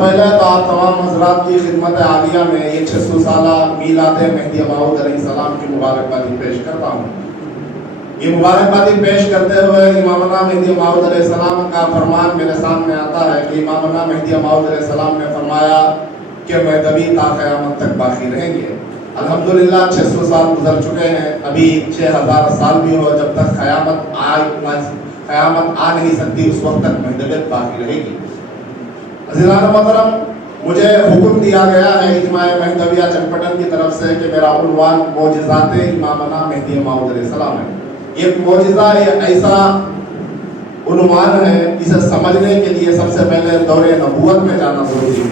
پہلے تو آپ تمام حضرات کی خدمت عالیہ میں یہ 600 سالہ میلاد مہدی موعود علیہ السلام کی مبارکبادی پیش کرتا ہوں۔ یہ مبارکبادی پیش کرتے ہوئے امامنا مہدی موعود علیہ السلام کا فرمان میرے سامنے آتا ہے کہ امامنا مہدی موعود علیہ السلام نے فرمایا کہ مہدوی تا قیامت تک باقی رہیں گے۔ الحمدللہ 600 سال گزر چکے ہیں، ابھی 6000 سال بھی ہو، جب تک قیامت آ نہیں سکتی اس وقت تک مہدویت باقی رہے گی۔ عزیزان محترم، مجھے حکم دیا گیا ہے اجماع مہدویہ چنپٹن کی طرف سے کہ میرا عنوان معجزات امامنا مہدی موعود علیہ السلام ہے۔ یہ معجزہ یہ ایسا عنوان ہے، اسے سمجھنے کے لیے سب سے پہلے دور نبوت میں جانا ضروری ہے۔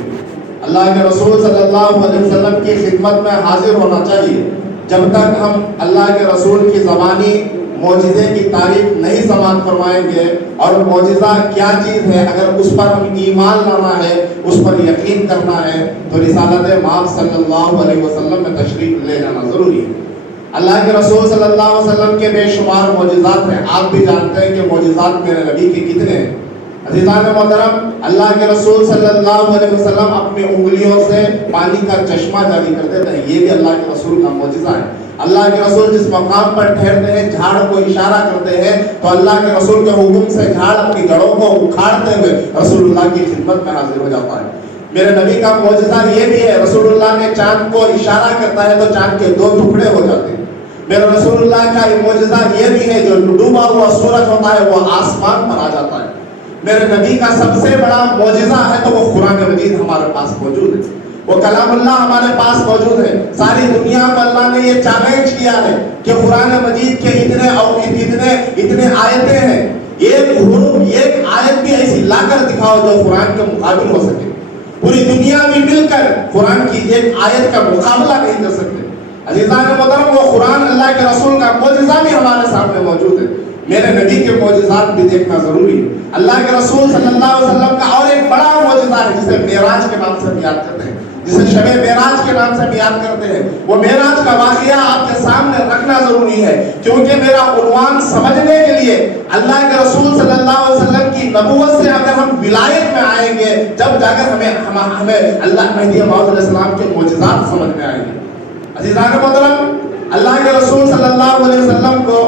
اللہ کے رسول صلی اللہ علیہ وسلم کی خدمت میں حاضر ہونا چاہیے۔ جب تک ہم اللہ کے رسول کی زبانی معجزے کی تعریف نہیں سماعت فرمائیں گے اور معجزہ کیا چیز ہے، اگر اس پر ہم ایمان لانا ہے، اس پر یقین کرنا ہے، تو رسالت مآب صلی اللہ علیہ وسلم میں تشریف لے جانا ضروری ہے۔ اللہ کے رسول صلی اللہ علیہ وسلم کے بے شمار معجزات ہیں، آپ بھی جانتے ہیں کہ معجزات میرے نبی کے کتنے ہیں۔ عزیزان محترم، اللہ کے رسول صلی اللہ علیہ وسلم اپنی انگلیوں سے پانی کا چشمہ جاری کر دیتے ہیں، یہ بھی اللہ کے رسول کا معجزہ ہے۔ اللہ کے رسول جس مقام پر ٹھہرتے ہیں، جھاڑ کو اشارہ کرتے ہیں تو اللہ کے رسول کے حکم سے جھاڑ اپنی جڑوں کو اکھاڑتے ہوئے رسول اللہ کی خدمت میں حاضر ہو جاتا ہے۔ میرے نبی کا معجزہ یہ بھی ہے، رسول اللہ نے چاند کو اشارہ کرتا ہے تو چاند کے 2 ٹکڑے ہو جاتے ہیں۔ میرے رسول اللہ کا یہ معجزہ یہ بھی ہے، جو ڈوبا ہوا سورج ہوتا ہے وہ آسمان پر آ جاتا ہے۔ میرے نبی کا سب سے بڑا معجزہ ہے تو وہ قرآن مجید ہمارے پاس موجود ہے، وہ کلام اللہ ہمارے پاس موجود ہے۔ ساری دنیا کو اللہ نے یہ چیلنج کیا ہے کہ قرآن مجید کے اتنے آیتیں ہیں، ایک آیت بھی ایسی لا کر دکھاؤ جو قرآن کے مقابل ہو سکے۔ پوری دنیا میں مل کر قرآن کی ایک آیت کا مقابلہ نہیں کر سکتے۔ عزیزان محترم، وہ قرآن اللہ کے رسول کا معجزہ بھی ہمارے سامنے موجود ہے۔ میرے نبی کے معجزات بھی دیکھنا ضروری ہے۔ اللہ کے رسول صلی اللہ علیہ وسلم کا اور ایک بڑا معجزہ ہے جسے معراج کے نام سے یاد کرتے ہیں، جسے شب معراج کے نام سے یاد کرتے ہیں۔ وہ معراج کا واقعہ آپ کے سامنے رکھنا ضروری ہے، کیونکہ میرا عنوان سمجھنے کے لیے اللہ کے رسول صلی اللہ علیہ وسلم کی نبوت سے اگر ہم ولایت میں آئیں گے، جب جا کر ہمیں اللہ مہدی موعود علیہ السلام کے معجزات سمجھ میں آئیں گے۔ عزیزان محترم، اللہ کے رسول صلی اللہ علیہ وسلم کو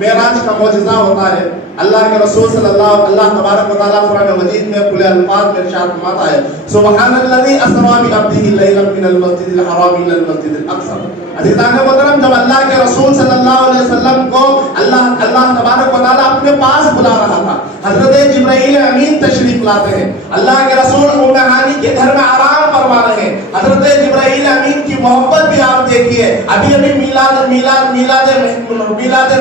معراج کا معجزہ ہوتا ہے۔ اللہ کے رسول صلی اللہ تبارک و تعالیٰ قرآن مجید میں کھلے الفاظ میں ارشاد فرماتا ہے، سبحان الذی اسریٰ بعبدہ لیلا من المسجد الحرام الی المسجد الاقصی۔ عزیزان محترم، جب اللہ کے رسول صلی اللہ علیہ وسلم کو اللہ تبارک و تعالیٰ اپنے پاس بلا رہا تھا، حضرت جبرائیل امین تشریف لاتے ہیں، اللہ کے رسول ام ہانی کے گھر میں آرام فرما رہے ہیں۔ حضرت جبرائیل امین کی محبت بھی آپ دیکھیے، ابھی میلاد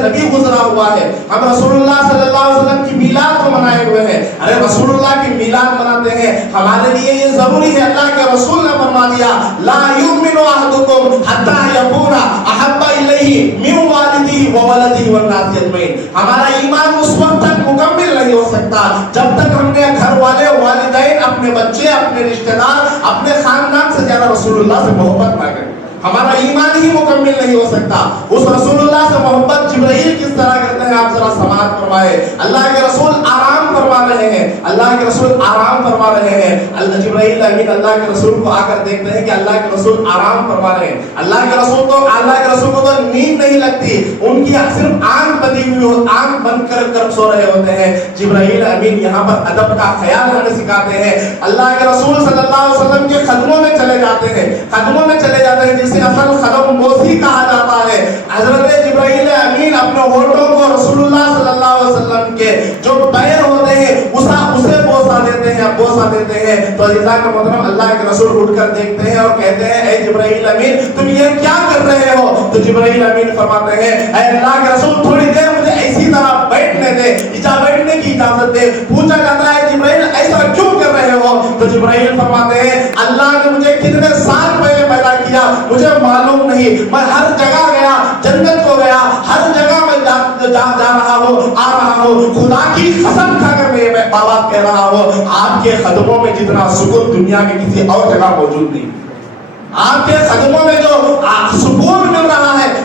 نبی گزرا ہوا ہے، ہم رسول اللہ صلی اللہ علیہ وسلم کی میلاد کو منائے ہوئے ہیں۔ ارے رسول اللہ کی میلاد مناتے ہیں، ہمارے لیے یہ ضروری ہے۔ اللہ کے رسول نے فرما دیا، لا یؤمن احدکم حتی یکون احب الیہ من والدہ وولدہ والناس اجمعین۔ ہمارا ایمان اس وقت تک مکمل نہیں ہو سکتا جب تک ہم نے گھر والے، والدین، اپنے بچے، اپنے رشتہ دار، اپنے خاندان سے زیادہ رسول اللہ سے محبت نہ کریں۔ ہمارا ایمان ہی مکمل نہیں ہو سکتا۔ اس رسول اللہ سے محبت جبرائیل کس طرح کرتے ہیں، آپ ذرا سماعت فرمائے۔ اللہ کے رسول آرام فرما رہے ہیں، اللہ کے رسول آرام فرما رہے ہیں۔ جبرائیل امین اللہ کے رسول کو آ کر دیکھتے ہیں کہ اللہ کے رسول آرام فرما رہے ہیں۔ اللہ کے رسول کو تو نیند نہیں لگتی، ان کی صرف آنکھ بندی ہوئی ہو، آنکھ بند کر سو رہے ہوتے ہیں۔ جبرائیل امین یہاں پر ادب کا خیال ہمیں سکھاتے ہیں۔ اللہ کے رسول صلی اللہ علیہ وسلم کے قدموں میں چلے جاتے ہیں، جسے اصل قدم بوسی کہا جاتا ہے۔ حضرت جبرائیل امین اپنے ہونٹوں کو رسول اللہ صلی اللہ علیہ وسلم کے جو پیر ہوتے ہیں اسے بوسا دیتے ہیں۔ تو عزیزان محترم، اللہ کے رسول اٹھ کر دیکھتے ہیں اور کہتے ہیں، اے جبرائیل امین تم یہ کیا کر رہے ہو؟ تو جبرائیل امین فرماتے ہیں، اے اللہ کے رسول تھوڑی دیر مجھے ایسی طرح بیٹھنے دے، بیٹھنے کی اجازت دے۔ پوچھا جاتا ہے، جبرائیل ایسا کیوں کر رہے ہو؟ تو جبرائیل فرماتے ہیں، اللہ نے مجھے کتنے سال پہلے پیدا کیا مجھے معلوم نہیں، میں ہر جگہ گیا، جنت کو گیا، ہر جگہ میں جا رہا ہوں، آ رہا ہوں، خدا کی قسم کھا کر میں بات کہہ رہا ہوں، آپ کے قدموں میں جتنا سکون دنیا میں کسی اور جگہ موجود نہیں۔ آپ کے قدموں میں جو سکون مل رہا ہے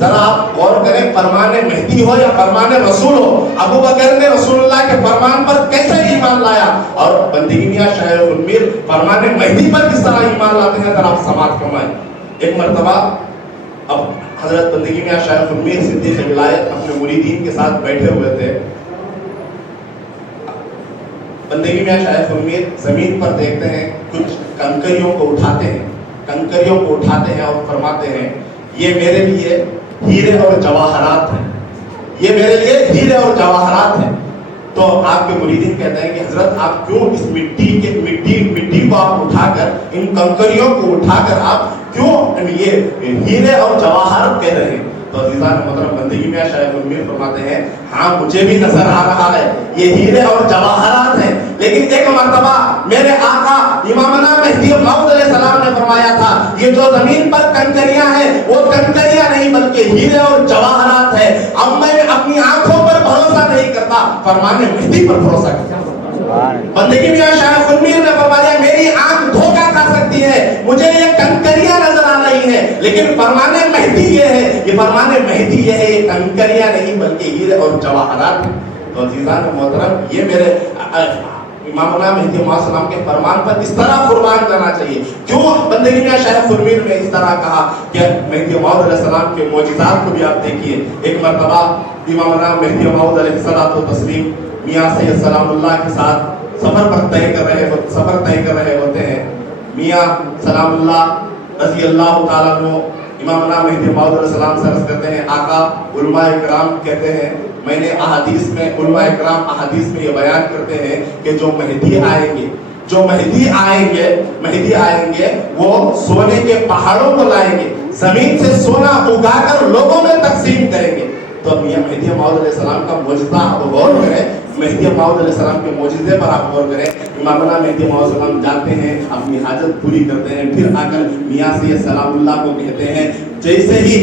ذرا آپ غور کریں، فرمان مہدی ہو یا فرمان رسول ہو، ابو بکر نے رسول اللہ کے فرمان پر کیسے ایمان لایا، اور بندگی میاں شاہ خنمیر فرمان مہدی پر کس طرح ایمان لاتے ہیں، ذرا آپ سماعت فرمائیں۔ ایک مرتبہ اب حضرت بندگی میاں شاہ خنمیر صدیق ولایت اپنے مریدین کے ساتھ بیٹھے ہوئے تھے۔ بندگی میاں شاہ خنمیر زمین پر دیکھتے ہیں، کچھ کنکریوں کو اٹھاتے ہیں اور فرماتے ہیں یہ میرے لیے ہیرے اور جواہرات ہیں، یہ میرے لیے ہیرے اور جواہرات ہیں۔ تو آپ کے مریدین کہتے ہیں کہ حضرت آپ کیوں اس مٹی کو آپ اٹھا کر، ان کنکریوں کو اٹھا کر آپ کیوں یہ ہیرے اور جواہرات کہہ رہے ہیں؟ تو عزیزان محترم بندگی میاں شاہ خنمیر فرماتے ہیں ہاں مجھے بھی نظر آ رہا ہے یہ ہیرے اور جواہرات ہیں، لیکن ایک مرتبہ میرے آقا امامنا مہدی موعود علیہ السلام نے فرمایا تھا یہ جو زمین پر کنکریاں ہیں وہ کنکریاں نہیں بلکہ ہیرے اور جواہرات ہیں۔ اب میں اپنی آنکھوں پر بھروسہ نہیں کرتا، فرمان مہدی پر بھروسہ کرتا۔ بندگی میاں شاہ خنمیر نے فرمایا میری آنکھ دھوکہ کھا سکتی ہے، مجھے یہ کنکریاں نظر آ رہی ہیں، لیکن فرمان مہدی یہ ہے، یہ فرمان مہدی یہ ہے، یہ کنکریاں نہیں بلکہ ہیرے اور جواہرات ہیں۔ تو عزیزان محترم یہ میرے امامنا مہدی موعود السلام کے فرمان پر اس طرح قربان کرنا چاہیے۔ کیوں بندگی میاں شاہ خنمیر نے اس طرح کہا کہ مہدی موعود علیہ السلام کے معجزات کو بھی آپ دیکھیے۔ ایک مرتبہ امامنا مہدی موعود علیہ السلام میاں سید سلام اللہ کے ساتھ سفر طے کر رہے ہوتے ہیں۔ میاں سلام اللہ رضی اللہ تعالیٰ عنہ امامنا مہدی موعود علیہ السلام سے عرض کرتے ہیں آقا علماء اکرام کہتے ہیں، میں نے علماء اکرام احادیث میں یہ بیان کرتے ہیں کہ جو مہدی آئیں گے وہ سونے کے پہاڑوں کو لائیں گے، زمین سے سونا اگا کر لوگوں میں تقسیم کریں گے۔ تو میاں مہدی موعود علیہ السلام کا معجزہ آپ غور کریں، مہدی موعود علیہ السلام کے معجزے پر آپ غور کریں۔ امامنا مہدی موعود علیہ السلام جاتے ہیں، اپنی حاجت پوری کرتے ہیں، پھر آ کر میاں سید سلام اللہ کو کہتے ہیں جیسے ہی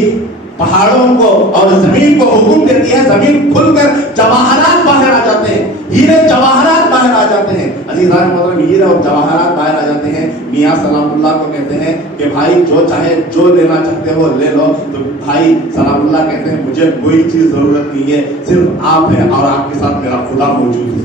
پہاڑوں کو اور زمین کو حکم دیتی ہے زمین کھل کر جواہرات باہر آ جاتے ہیں، ہیرے جواہرات باہر آ جاتے ہیں۔ عزیزان محترم ہیرے اور جواہرات باہر آ جاتے ہیں۔ میاں سلام اللہ کو کہتے ہیں کہ بھائی جو چاہے جو لینا چاہتے ہو لے لو۔ تو بھائی سلام اللہ کہتے ہیں مجھے کوئی چیز ضرورت نہیں ہے، صرف آپ ہیں اور آپ کے ساتھ میرا خدا موجود ہے،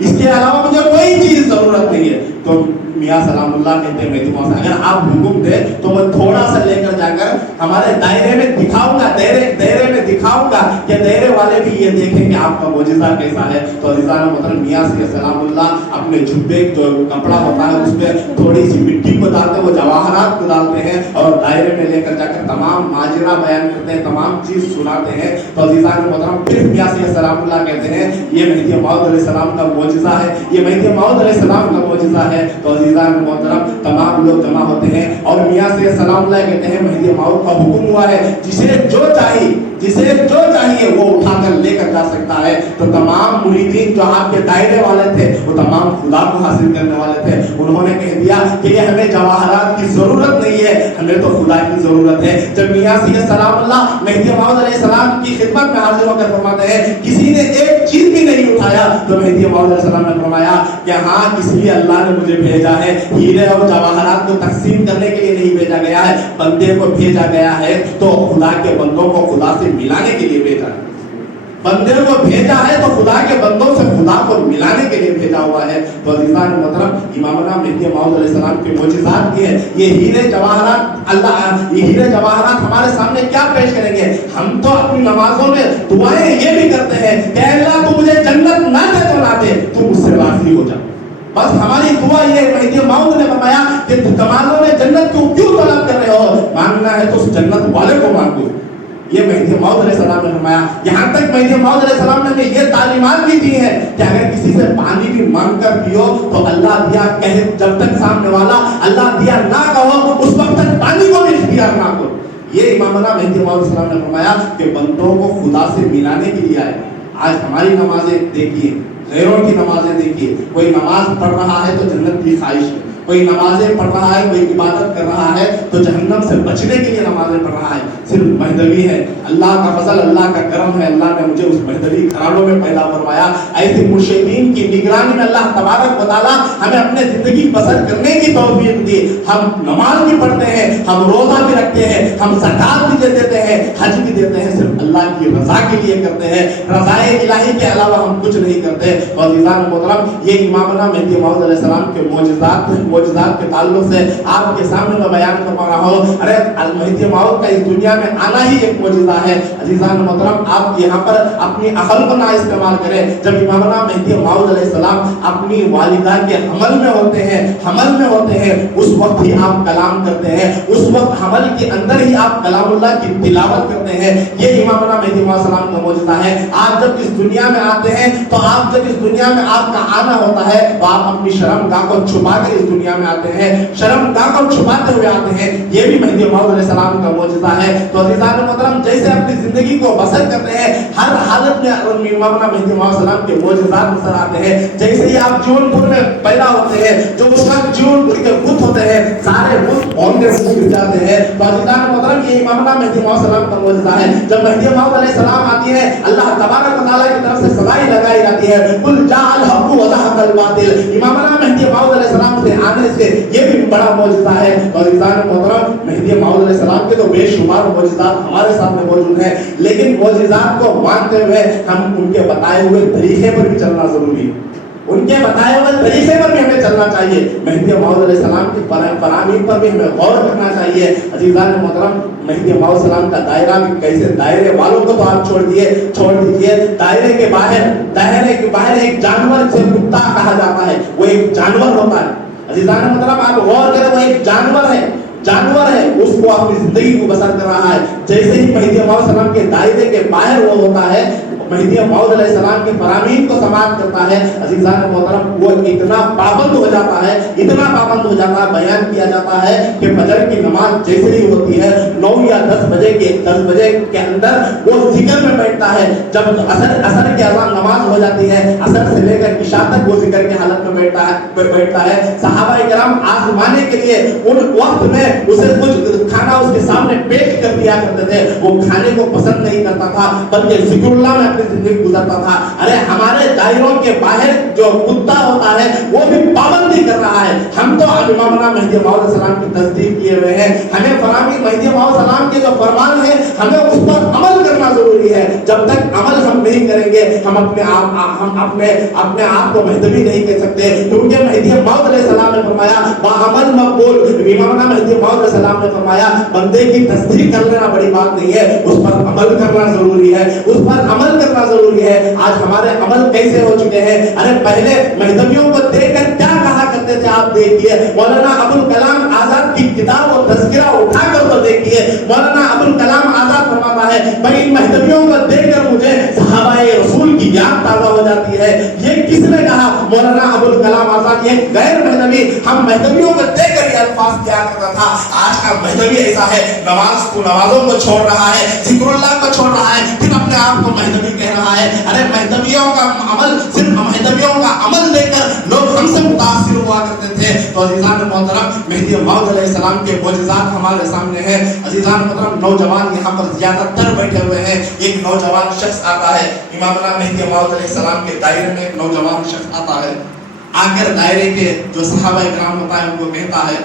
اس کے علاوہ مجھے کوئی چیز ضرورت نہیں ہے۔ تو میاں سلام اللہ کہتے ہیں مہدی موعود اگر آپ حکم دیں تو میں تھوڑا سا لے کر جا کر ہمارے دائرے میں دکھاؤں گا، دائرے میں دکھاؤں گا کہ دائرے والے بھی یہ دیکھیں کہ آپ کا معجزہ کیسا ہے۔ تو عزیزان محترم میاں سید سلام اللہ اپنے جھبے جو کپڑا ہوتا ہے اس پہ تھوڑی سی مٹی کو ڈالتے ہیں، وہ جواہرات کو ڈالتے ہیں اور دائرے میں لے کر جا کر تمام ماجرا بیان کرتے ہیں، تمام چیز سناتے ہیں۔ تو عزیزان محترم پھر میاں سید سلام اللہ کہتے ہیں یہ مہدی موعود علیہ السلام کا معجزہ ہے، یہ مہدی موعود علیہ السلام کا معجزہ ہے۔ تو عزیزان محترم تمام لوگ جمع ہوتے ہیں اور میاں سید سلام اللہ کہتے ہیں مہدی موعود کا حکم ہوا ہے جسے جو چاہیے وہ اٹھا کر لے کر جا سکتا ہے۔ تو تمام مریدین جو آپ کے دائرے والے تھے وہ تمام خدا کو حاصل کرنے والے تھے، انہوں نے کہہ دیا کہ یہ ہمیں جواہرات کی ضرورت نہیں ہے، ہمیں تو خدا کی ضرورت ہے۔ جب میاں سید سلام اللہ مہدی موعود علیہ السلام کی خدمت میں حاضر ہو کر فرماتے ہیں کسی نے ایک چیز بھی نہیں اٹھایا، تو مہدی موعود علیہ السلام نے فرمایا کہ ہاں اس لیے اللہ نے مجھے بھیجا ہے، ہیرے اور جواہرات کو تقسیم کرنے کے لیے نہیں بھیجا گیا ہے، بندے کو بھیجا گیا ہے تو خدا کے بندوں کو خدا سے ملانے کے لیے بھیجا ہے۔ بندے کو بھیجا ہے تو خدا کے بندوں سے خدا کو ملانے کے لیے بھیجا ہوا ہے۔ تو عزیزان محترم امامنا مہدی موعود علیہ السلام کے معجزات کی ہے، یہ ہیرے جواہرات ہمارے سامنے کیا پیش کریں گے؟ ہم تو اپنی نمازوں میں دعائیں یہ بھی کرتے ہیں کہ اللہ تو مجھے جنت نہ دے تو نہ دے، تو مجھ سے راضی ہو جا۔ بس ہماری دعا یہ ہے۔ مہدی موعود نے فرمایا کہ نمازوں میں جنت کو کیوں طلب کر رہے ہو؟ مانگنا ہے تو اس جنت والے کو مانگو۔ یہ مہدی موعود علیہ السلام نے فرمایا۔ یہاں تک مہدی موعود علیہ السلام نے یہ تعلیمات بھی دی ہیں کہ اگر کسی سے پانی بھی مانگ کر پیو تو اللہ دیا کہے، جب تک سامنے والا اللہ دیا نہ کہو اس وقت تک پانی کو بھی اختیار نہ کرو۔ یہ امامنا مہدی موعود علیہ السلام نے فرمایا کہ بندوں کو خدا سے ملانے کے لیے آئے۔ آج ہماری نمازیں دیکھیے، غیروں کی نمازیں دیکھیے، کوئی نماز پڑھ رہا ہے تو جنت کی خواہش ہے، کوئی نمازیں پڑھ رہا ہے, کوئی عبادت کر رہا ہے تو جہنم سے بچنے کے لیے نمازیں پڑھ رہا ہے, صرف مہدوی ہے. اللہ کا فضل, اللہ کا کرم ہے, اللہ نے مجھے اس مہدوی گھرانوں میں پیدا فرمایا. ایسے مرشدین کی نگرانی میں اللہ تبارک و تعالیٰ ہمیں اپنے زندگی بسر کرنے کی توفیق دی. ہم نماز بھی پڑھتے ہیں, ہم روزہ بھی رکھتے ہیں, ہم زکات بھی دے دیتے ہیں, حج بھی دیتے ہیں, صرف اللہ کی رضا کے لیے کرتے ہیں. رضائے الہی کے علاوہ ہم کچھ نہیں کرتے. اور عزیزان محترم, یہ امامنا مہدی موعود علیہ السلام کے معجزات کے تعلق سے آپ کے سامنے میں بیان کروا رہا ہوں. ارے مہدی موعود کا اس دنیا میں آنا ہی ایک معجزہ ہے. عزیزان محترم, آپ یہاں پر اپنی عقل کو نہ استعمال کریں. جب امامنا مہدی موعود علیہ السلام اپنی والدہ کے حمل میں ہوتے ہیں اس وقت ہی آپ کلام کرتے ہیں, اس وقت حمل کے اندر ہی آپ کلام اللہ کی تلاوت کرتے ہیں. یہ امامنا مہدی موعود علیہ السلام کا معجزہ ہے. آپ جب اس دنیا میں آتے ہیں تو آپ جب اس دنیا میں آپ کا آنا ہوتا ہے تو آپ اپنی شرمگاہ کو چھپا کر اس دنیا میں آتے ہیں, شرمگاہ کو چھپاتے ہوئے آتے ہیں. یہ بھی مہدی موعود علیہ السلام کا معجزہ ہے. تو عزیزان محترم, جیسے اپنی زندگی کو بسر کرتے ہیں ہر حالت میں امامنا مہدی موعود علیہ السلام کے معجزات نظر آتے ہیں. جیسے ہی آپ جون پور میں پیدا ہوتے ہیں, جو اس وقت جون پور کے بت ہوتے ہیں سارے بت ہونے گر جاتے ہیں. تو عزیزان محترم, یہ امامنا مہدی موعود علیہ السلام کا معجزہ ہے. جب مہدی موعود علیہ السلام آتی ہے, اللہ تبارک و تعالیٰ کی طرف سے صدائی لگائی جاتی ہے, قل جاء الحق وزهق الباطل. امامنا مہدی موعود علیہ السلام سے آنے سے یہ بھی بڑا معجزہ ہے. اور عزیزان محترم, مہدی موعود علیہ السلام کے تو بے شمار معجزات ہمارے سامنے موجود ہیں, لیکن معجزات کو مانتے ہوئے ہم ان کے بتائے ہوئے طریقے پر بھی چلنا ضروری ہے. ان کے بتائے ہوئے طریقے پر بھی ہمیں چلنا چاہیے. مہدی موعود علیہ السلام کی فرامین پر بھی ہمیں غور کرنا چاہیے. عزیزان محترم, مہدی موعود علیہ السلام کا دائرہ بھی کیسے, دائرے والوں کو تو آپ چھوڑ دیجئے, دائرے کے باہر ایک جانور سے کتا کہا جاتا ہے, وہ ایک جانور ہوتا ہے. عزیزان محترم, آپ غور کریں, وہ ایک جانور ہے, اس کو اپنی زندگی کو بسر کر رہا ہے. جیسے ہی مہدی موعود علیہ السلام کے دائرے کے باہر وہ ہوتا ہے, مہدی موعود علیہ السلام کے فرامین کو سماعت کرتا ہے. عزیزان محترم, وہ اتنا پابند ہو جاتا ہے, بیان کیا جاتا ہے کہ فجر کی نماز جیسے ہی ہوتی ہے 9 یا 10 بجے کے اندر وہ ذکر میں بیٹھتا ہے. جب عصر کی اذان نماز ہو جاتی ہے, عصر سے لے کر عشاء تک وہ ذکر کی حالت میں بیٹھتا ہے. صحابہ کرام آزمانے کے لیے ان وقت میں اسے کچھ کھانا اس کے سامنے پیش کر دیا کرتے تھے. وہ کھانے کو پسند نہیں کرتا تھا, بلکہ ذکر اللہ میں اپنی زندگی گزارتا تھا. ارے ہمارے دائروں کے باہر جو کتا ہوتا ہے وہ بھی پابندی کر رہا ہے. ہم تو امامنا مہدی موعود علیہ السلام کی تصدیق کیے ہوئے ہیں. ہمیں فرامین مہدی موعود علیہ السلام کے جو فرمان ہے ہمیں اس پر عمل کرنا ضروری ہے. جب تک عمل ہم نہیں کریں گے ہم اپنے آپ کو مہدوی نہیں کہہ سکتے, کیونکہ مہدی موعود علیہ السلام نے فرمایا باعمل مقبول. امامنا مہدی موعود علیہ السلام نے فرمایا بندے کی تصدیق کر لینا بڑی بات نہیں ہے, اس پر عمل کرنا ضروری ہے, اس پر عمل کرنا ضروری ہے. آج ہمارے عمل کیسے ہو چکے ہیں. ارے پہلے مہدویوں کو دیکھ کر کیا کہا کرتے تھے آپ دیکھیے. مولانا ابوالکلام آزاد کی کتاب و تذکرہ اٹھا کر تو دیکھیے. مولانا ابوالکلام آزاد فرماتا ہے بھائی مہدویوں کو دیکھ کر مجھے صحابہ رسول کی یاد تازہ ہو جاتی ہے. یہ کس نے کہا؟ مولانا ابوالکلام آزاد, یہ غیر مہدوی ہم مہدویوں کو دیکھ کر یہ الفاظ کیا کرتا تھا. آج کا مہدوی ایسا ہے, نمازوں کو چھوڑ رہا ہے, ذکر اللہ کو چھوڑ رہا ہے, پھر اپنے آپ کو مہدوی کہہ رہا ہے. ارے مہدویوں کا عمل, صرف مہدویوں کا عمل دیکھ کر لوگ ہم سے متاثر ہوا کرتے تھے. تو عزیزان محترم, مہدی موعود علیہ السلام کے معجزات ہمارے سامنے ہیں. عزیزان محترم, نوجوان یہاں پر زیادہ تر بیٹھے ہوئے ہیں. ایک نوجوان شخص آتا ہے امامنا مہدی موعود علیہ السلام کے دائرے میں, ایک نوجوان شخص آتا ہے. آ کر دائرے کے جو صحابہ کرام ہوتا ہے ان کو کہتا ہے.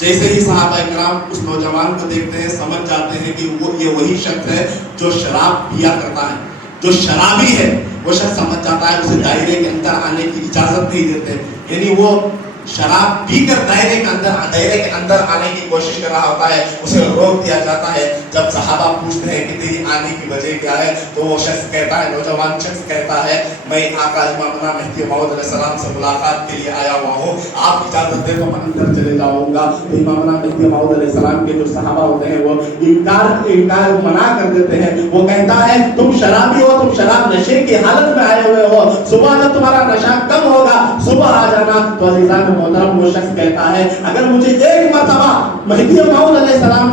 جیسے ہی صحابہ کرام اس نوجوان کو دیکھتے ہیں سمجھ جاتے ہیں کہ یہ وہی شخص ہے جو شراب پیا کرتا ہے, جو شرابی ہے. وہ شخص سمجھ جاتا ہے, اسے دائرے کے اندر آنے کی اجازت نہیں دیتے. یعنی وہ شراب پی کر دائرے کے اندر آنے کی کوشش کر رہا ہوتا ہے, اسے روک دیا جاتا ہے. جب صحابہ پوچھتے ہیں کہ تیری آنے کی وجہ کیا ہے, تو وہ شخص کہتا ہے, نوجوان شخص کہتا ہے, میں آقا امامنا مہدی موعود علیہ السلام سے ملاقات کے لیے آیا ہوا ہوں, آپ اجازت دیں تو میں اندر چلے جاؤں گا. تو امامنا مہدی موعود علیہ السلام کے جو صحابہ ہوتے ہیں وہ انکار منع کر دیتے ہیں. وہ کہتا ہے تم شرابی ہو, تم شراب نشے کی حالت میں آئے ہوئے ہو, صبح جب تمہارا نشہ کم ہوگا صبح آ جانا. تو عزیزان محترم, وہ شخص کہتا ہے اگر مجھے ایک مرتبہ مہدی موعود علیہ السلام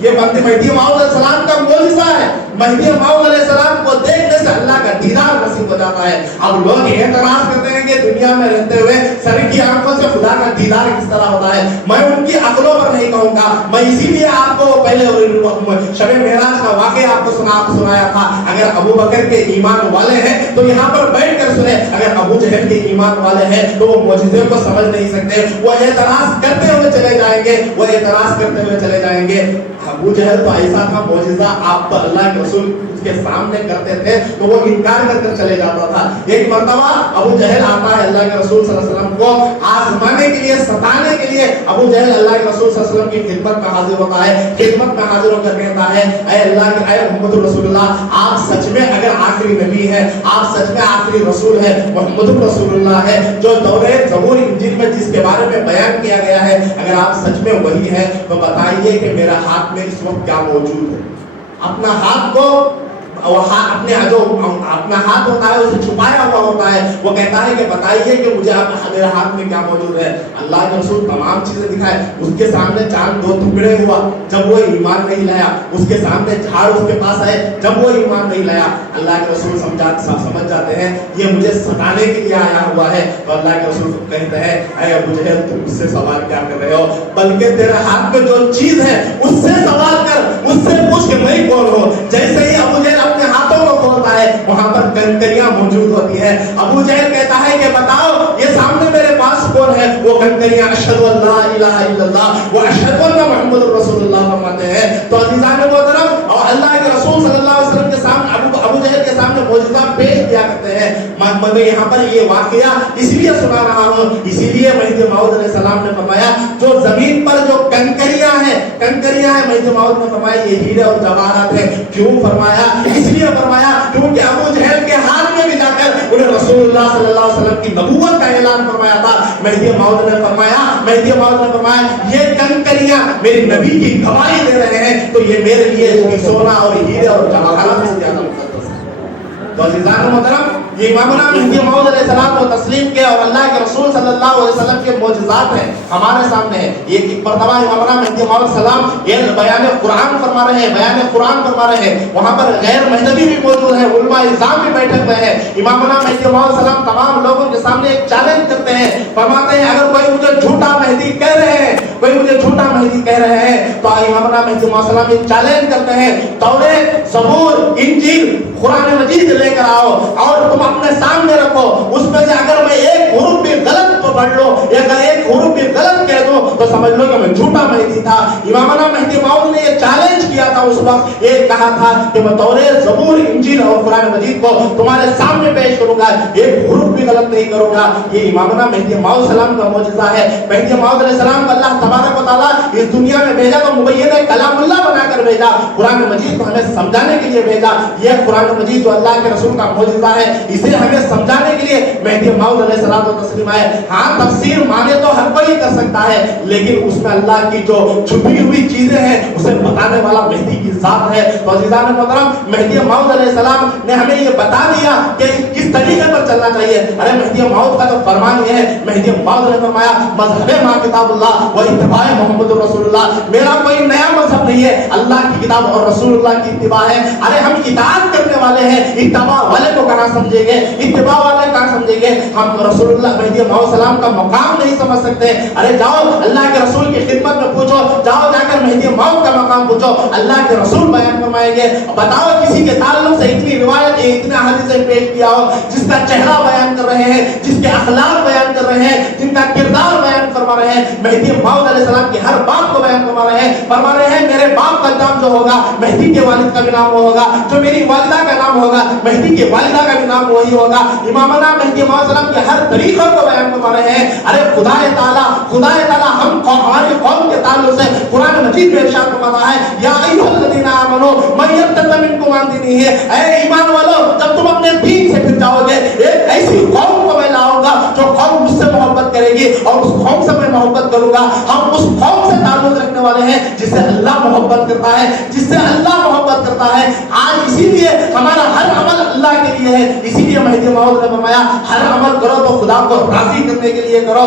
یہ بندے مہدی موعود علیہ السلام کا معجزہ ہے. مہدی موعود علیہ السلام کو دیکھنے سے اللہ کا دیدار نصیب ہو جاتا ہے. اب لوگ اعتراض کرتے ہیں کہ دنیا میں رہتے ہوئے سر کی آنکھوں سے خدا کا دیدار کس طرح ہوتا ہے. میں ان کی عقلوں پر نہیں کہوں گا. میں اسی لیے آپ کو پہلے شب معراج کا واقعہ آپ کو سنایا تھا. اگر ابو بکر کے ایمان والے ہیں تو یہاں پر بیٹھ کر سنیں. اگر ابو جہل کے ایمان والے ہیں تو وہ معجزے کو سمجھ نہیں سکتے. وہ اعتراض کرتے ہوئے چلے جائیں گے. ابو جہل تو ایسا تھا معجزہ آپ تو اللہ کے رسول اس کے سامنے کرتے تھے تو وہ انکار کر کر چلے جاتا تھا. ایک مرتبہ ابو جہل آتا ہے اللہ کے رسول صلی اللہ علیہ وسلم کو آزمانے کے لیے, ستانے کے لیے. ابو جہل اللہ کے رسول صلی اللہ علیہ وسلم کی خدمت میں حاضر ہوتا ہے. خدمت میں حاضر ہو کر کہتا ہے اے اللہ کے اے محمد رسول اللہ, آپ سچ میں اگر آخری نبی ہے, آپ سچ میں آخری رسول ہے, محمد رسول اللہ ہے, جو توریت زبور انجیل میں جس کے بارے میں بیان کیا گیا ہے, اگر آپ سچ میں وہی ہے تو بتائیے کہ میرا ہاتھ میں اس وقت کیا موجود ہے. اپنا ہاتھ کو اپنے جو اپنا ہاتھ ہوتا ہے اسے چھپایا ہوا ہوتا ہے. وہ کہتا ہے کہ بتائیے کہ مجھے میرے ہاتھ میں کیا موجود ہے. اللہ کے رسول تمام چیزیں دکھائے. اس کے سامنے چاند دو ٹکڑے ہوا جب وہ ایمان نہیں لایا. اس کے سامنے جھاڑ اس کے پاس آئے جب وہ ایمان نہیں لایا. اللہ کے رسول سمجھ جاتے ہیں یہ مجھے ستانے کے لیے آیا ہوا ہے. تو اللہ کے رسول کہتے ہیں اے ابو جہل تم اس سے سوال کیا کر رہے ہو, بلکہ تیرے ہاتھ میں جو چیز ہے اس سے سوال کر, اس سے پوچھ کہ میں کون ہوں. جیسے ہی ابو جہل اپنے ہاتھوں کو کھولتا ہے وہاں پر کنکریاں موجود ہوتی ہیں. ابو جہل کہتا ہے کہ بتاؤ یہ سامنے میرے پاس کون ہے. وہ کنکریاں اشہد ان لا الہ الا اللہ و اشہد ان محمد رسول اللہ فرماتے ہیں. تو عزیزان محترم, اور اللہ کے رسول صلی اللہ علیہ وسلم کے سامنے ابو جہل کے سامنے معجزہ پیش کیا کرتے ہیں. میں یہاں پر یہ واقعہ اس لیے سنا رہا ہوں, اسی لیے مہدی موعود علیہ السلام نے فرمایا جو زمین پر جو کنکریاں ہیں مہدی موعود نے فرمایا یہ ہیرے اور جواہرات ہیں. کیوں فرمایا؟ اس لیے فرمایا کیونکہ ابو جہل کے ہاتھ میں بھی جا کر انہیں رسول اللہ صلی اللہ علیہ وسلم کی نبوت کا اعلان فرمایا تھا. مہدی موعود نے فرمایا یہ کنکریاں میری نبی کی گواہی دے رہے ہیں تو یہ میرے لیے سونا اور ہیرے اور جواہرات سے زیادہ مقدس ہے. تو عزیزان محترم, یہ امامنا مہدی موعود علیہ السلام کو تسلیم کے اور اللہ کے رسول صلی اللہ علیہ وسلم کے معجزات ہیں ہمارے سامنے ہے. یہ ایک مرتبہ امامنا مہدی موعود علیہ السلام یہ بیان قرآن فرما رہے ہیں. وہاں پر غیر مہدوی بھی موجود ہیں, علماء اعظام بھی بیٹھے ہوئے ہیں. امامنا مہدی موعود علیہ السلام تمام لوگوں کے سامنے ایک چیلنج کرتے ہیں. فرماتے ہیں اگر کوئی مجھے جھوٹا مہدی کہہ رہے ہیں تو امامنا مہدی موعود علیہ السلام ایک چیلنج کرتے ہیں. توریت, زبور, انجیل, قرآن مجید لے کر آؤ اور تم اپنے سامنے رکھو. اس میں سے اگر میں ایک حرف بھی غلط پڑھ لو یا اگر ایک حرف بھی غلط کہہ دوں تو سمجھ لو کہ میں جھوٹا مہدی تھا. امامنا مہدی موعود نے یہ چیلنج کیا تھا اس وقت, یہ کہا تھا کہ میں توریت, زبور, انجیل اور قرآن مجید کو تمہارے سامنے پیش کروں گا, ایک حرف بھی غلط نہیں کروں گا. یہ امامنا مہدی موعود علیہ السلام کا معجزہ ہے. مہدی موعود علیہ السلام کو اللہ تبارک و تعالیٰ اس دنیا میں بھیجا تو مبین کلام اللہ بنا کر بھیجا. قرآن مجید کو ہمیں سمجھانے کے لیے بھیجا. یہ قرآن مجید جو اللہ کے رسول کا معجزہ ہے اسے ہمیں سمجھانے کے لیے مہدی موعود علیہ الصلوۃ والتسلیم آئے. ہاں تفسیر مانے تو ہر کوئی کر سکتا ہے, لیکن اس میں اللہ کی جو چھپی ہوئی چیزیں ہیں اسے بتانے والا مہدی کی ذات ہے. تو عزیزان محترم, مہدی موعود علیہ السلام نے ہمیں یہ بتا دیا کہ کس طریقے پر چلنا چاہیے. ارے مہدی موعود کا تو فرمان یہ ہے, مہدی موعود نے فرمایا مذہب ما کتاب اللہ و اتباع محمد رسول اللہ. میرا کوئی نیا مذہب نہیں ہے, اللہ کی کتاب اور رسول اللہ کی اتباع ہے. ارے ہم اطاعت کرنے والے ہیں, اتباع والے کو کہاں سمجھیں گے, اتباع والے کہاں سمجھیں گے. ہم رسول اللہ مہدی موعود السلام کا مقام نہیں سمجھ سکتے. ارے جاؤ اللہ کے رسول کی خدمت میں پوچھو, جاؤ جا کر مہدی موعود کا مقام پوچھو, اللہ کے رسول بیان فرمائیں گے. بتاؤ کسی کے تعلق سے اتنی روایت, اتنے حدیثیں پیش کیا ہو جس کا چہرہ بیان کر رہے ہیں, جس کے اخلاق بیان کر رہے ہیں, جن کا کردار بیان فرما رہے ہیں. مہدی موعود علیہ السلام کی ہر بات کو بیان فرما رہے ہیں. میرے باپ کا نام جو ہوگا مہدی کے والد کا بھی نام ہوگا, جو میری والدہ کا نام ہوگا مہدی کی والدہ کا بھی نام وہی ہوگا. امامنا مہدی موعود علیہ السلام کے ہر طریقوں کو بیان فرما رہے ہیں. ارے خدا تعالیٰ ہم ہماری قوم کے تعلق سے قرآن مجید میں ارشاد فرماتا ہے یا ایھا الذین آمنوا من یرتد منکم عن دینہ, اے ایمان والو جب تم اپنے دین سے پھر جاؤ گے ایک ایسی قوم کو میں لاؤں گا جو قوم مجھ سے محبت کرے گی اور اس قوم سے میں محبت کروں گا. ہم اس قوم سے تعلق رکھنے والے ہیں جس سے اللہ محبت کرتا ہے, آج اسی لیے ہمارا ہر عمل اللہ کے لیے ہے. اسی لیے مہدی موعود نے فرمایا ہر عمل کرو تو خدا کو راضی کرنے کے لیے کرو,